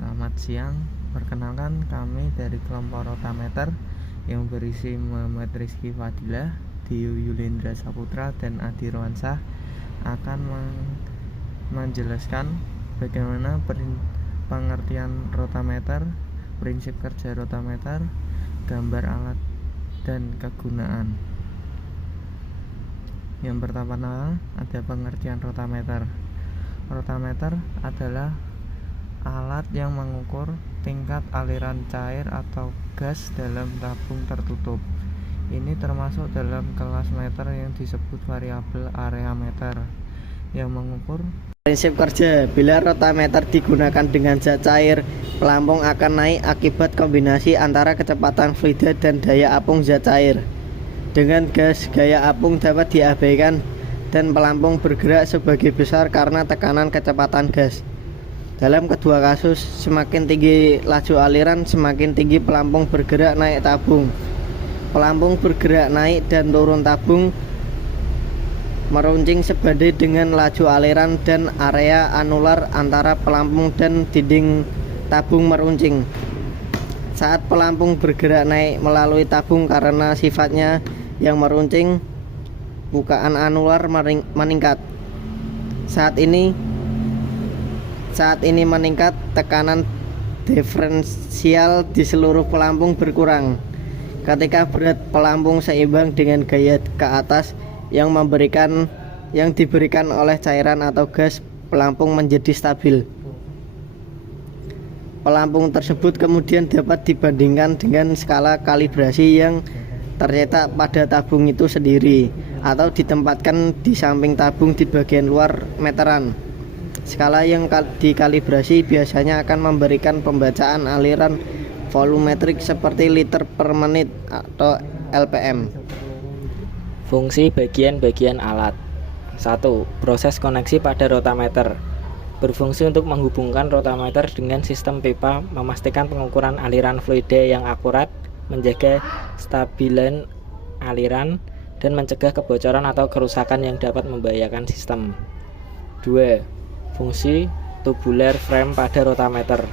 Selamat siang, perkenalkan kami dari kelompok Rotameter yang berisi Muhammad Rizky Fadilah, Dio Yulendra Saputra, dan Adi Rohansyah akan menjelaskan bagaimana pengertian rotameter, prinsip kerja rotameter, gambar alat, dan kegunaan. Yang pertama ada pengertian rotameter. Rotameter adalah alat yang mengukur tingkat aliran cair atau gas dalam tabung tertutup. Ini termasuk dalam kelas meter yang disebut variabel area meter yang mengukur. Prinsip kerja: bila rotameter digunakan dengan zat cair, pelampung akan naik akibat kombinasi antara kecepatan fluida dan daya apung zat cair. Dengan gas, gaya apung dapat diabaikan dan pelampung bergerak sebagai besar karena tekanan kecepatan gas. Dalam kedua kasus, semakin tinggi laju aliran, semakin tinggi pelampung bergerak naik tabung. Pelampung bergerak naik dan turun tabung meruncing sebanding dengan laju aliran dan area anular antara pelampung dan dinding tabung meruncing. Saat pelampung bergerak naik melalui tabung karena sifatnya yang meruncing, bukaan anular meningkat. Saat ini meningkat, tekanan diferensial di seluruh pelampung berkurang. Ketika berat pelampung seimbang dengan gaya ke atas yang diberikan oleh cairan atau gas, pelampung menjadi stabil. Pelampung tersebut kemudian dapat dibandingkan dengan skala kalibrasi yang tercetak pada tabung itu sendiri atau ditempatkan di samping tabung di bagian luar meteran. Skala yang dikalibrasi biasanya akan memberikan pembacaan aliran volumetrik seperti liter per menit atau LPM. Fungsi bagian-bagian alat. 1. Proses koneksi pada rotameter. Berfungsi untuk menghubungkan rotameter dengan sistem pipa, memastikan pengukuran aliran fluida yang akurat, menjaga stabilan aliran, dan mencegah kebocoran atau kerusakan yang dapat membahayakan sistem. 2. Fungsi tubular frame pada rotameter.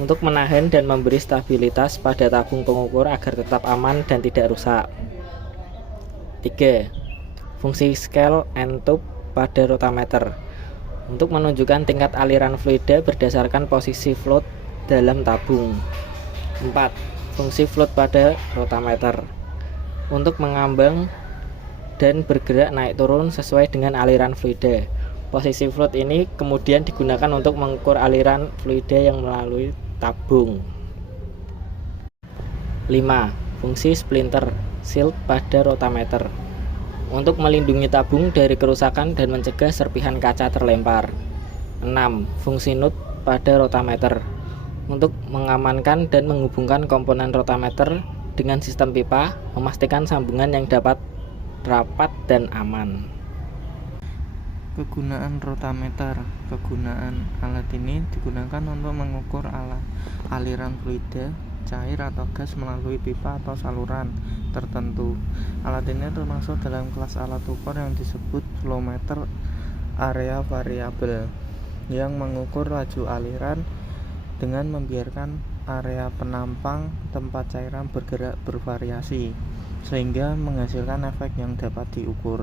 Untuk menahan dan memberi stabilitas pada tabung pengukur agar tetap aman dan tidak rusak. 3. Fungsi scale and tube pada rotameter. Untuk menunjukkan tingkat aliran fluida berdasarkan posisi float dalam tabung. 4. Fungsi float pada rotameter. Untuk mengambang dan bergerak naik turun sesuai dengan aliran fluida. Posisi float ini kemudian digunakan untuk mengukur aliran fluida yang melalui tabung. 5. Fungsi splinter shield pada rotameter. Untuk melindungi tabung dari kerusakan dan mencegah serpihan kaca terlempar. 6. Fungsi nut pada rotameter. Untuk mengamankan dan menghubungkan komponen rotameter dengan sistem pipa, memastikan sambungan yang dapat rapat dan aman. Kegunaan rotameter. Kegunaan alat ini digunakan untuk mengukur aliran fluida, cair atau gas melalui pipa atau saluran tertentu. Alat ini termasuk dalam kelas alat ukur yang disebut flowmeter area variabel yang mengukur laju aliran dengan membiarkan area penampang tempat cairan bergerak bervariasi sehingga menghasilkan efek yang dapat diukur.